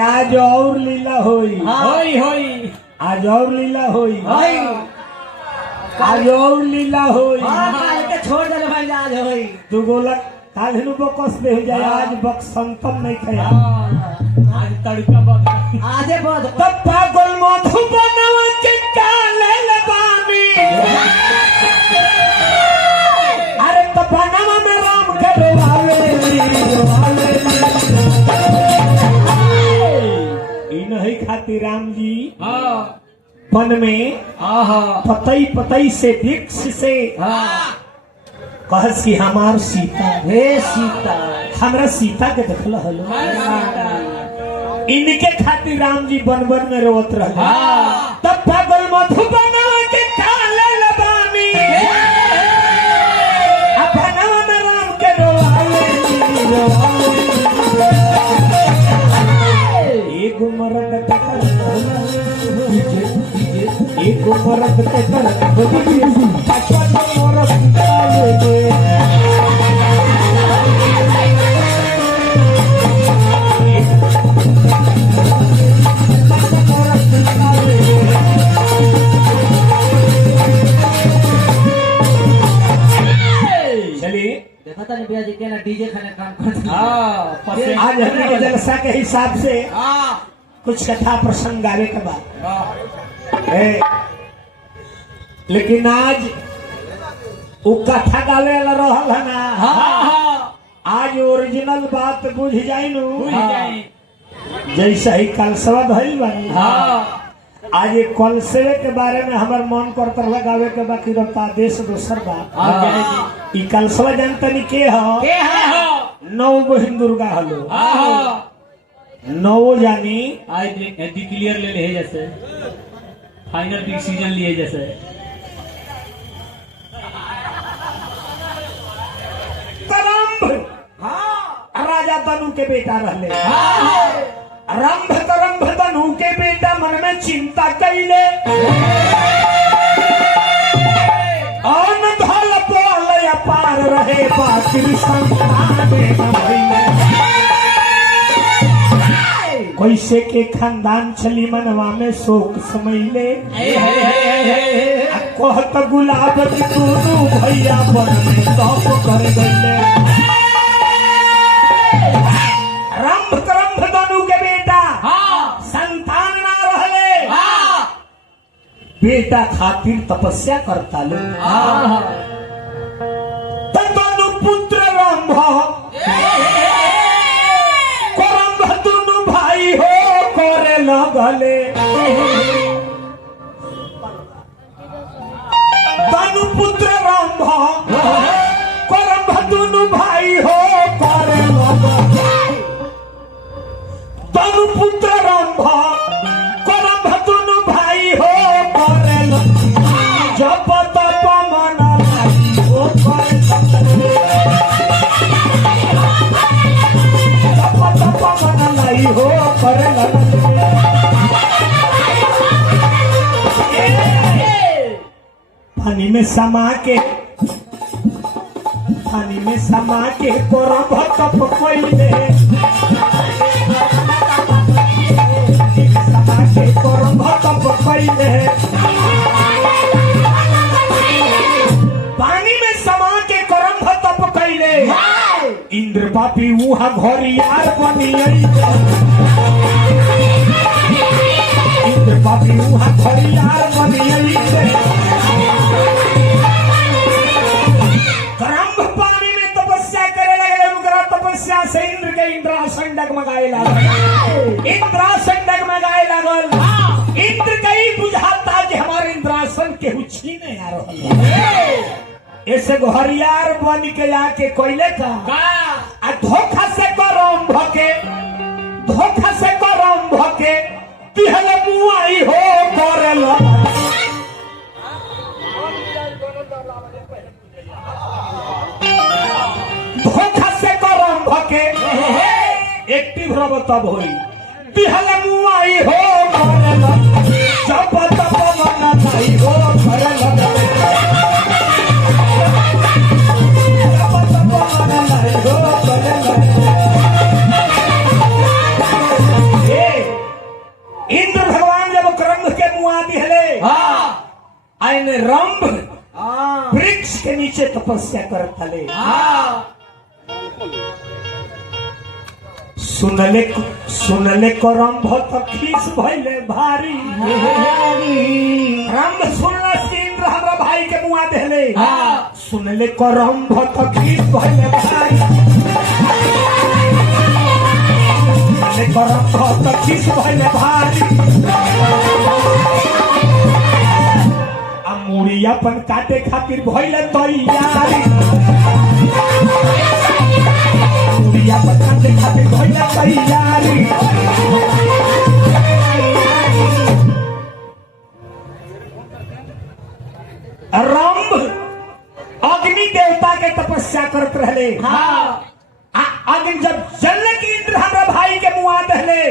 आज और लीला होई होई होई आज और लीला होई होई आज और लीला होई काल के छोड़ दे भाई आज होई तू गोलक काल हिनु बकस दे हो जाए आज बक्संतम नहीं खाया आज तड़का बक आजे बहुत तब पागल मधुबनवा के काले लगामी अरे तब बनवा में राम के रोवाले नहीं खाती राम जी वन में पतई पतई से वृक्ष से कहस की हमार सीता हे सीता हमरा सीता के देखल हलो इनके खातिर राम जी वन वन में रोवत रहे तब पागल मधुबनवा के काले लगामी अब बनवा में राम के रोवाले एक मरद के कर एक मरद के कर चलिए देखा था भैया जी के ना डीजे खाने काम करते आज हमने जलसा के हिसाब से कुछ कथा प्रसंग गावे के बाद लेकिन आज वो कथा गावे वाला रहल है ना आज ओरिजिनल बात बुझ जाए नु जैसा ही कलसवा भइल बानी आज ये कलसवे के बारे में हमार मन करता रहा गावे के बाकी रहता देश दोसर बात ई कलसवा जानतनी के ह नौ बहिन दुर्गा हलो नौ जानी आज डिक्लेयर ले ले जैसे फाइनल डिसीजन लिए जैसे राजा तनु के बेटा रहले रंभ तनु के बेटा मन में चिंता कैले अन धल पोल अपार रहे बाकी संतान कैसे के खानदान चली मनवा में शोक समैले कहत गुलाब की दोनों भैया बन में तप कर गईले रंभ तनु के बेटा संतान ना रहले बेटा खातिर तपस्या करता लो तनु पुत्र रंभ लगले तनु पुत्र रंभ करंभ दुनु भाई हो करे तनु पुत्र रंभ करंभ दुनु भाई हो करे जप तप मन हो करे जप तप मन लाई हो करे पानी में समा के करब तप कोइले समा के करब तप कोइले पानी में समा के करब तप कोइले इंद्र पापी वहाँ घरियार बनिए इंद्र पापी वहाँ घरियार बनिए से इंद्र के इंद्रासन डगमगाए लागल इंद्र कई बुझाता कि हमारे इंद्रासन के छीने आ रहा ऐसे घरियार बन के आके कोयले का धोखा से करम भके तिहल मुआई हो करल एक्टिव रब तब होई तिहल मुआई हो करल जप तप मन भाई हो करल जप तप मन भाई हो करल लाइन रंभ वृक्ष के नीचे तपस्या करत हले। सुनले को रंभ तो खीस भइले भारी। रंभ सुनला इंद्र हमरा भाई के मुआ देले। सुनले को रंभ तो खीस भइले भारी। सुनले को रंभ तो खीस भइले भारी। मुड़ी अपन काटे खातिर भइले तैयारी। मुड़ी अपन काटे खातिर भइले तैयारी। रंभ अग्नि देवता के तपस्या करत रहले। अग्नि जब जलने की इंद्र हमरा भाई के मुआ दहले।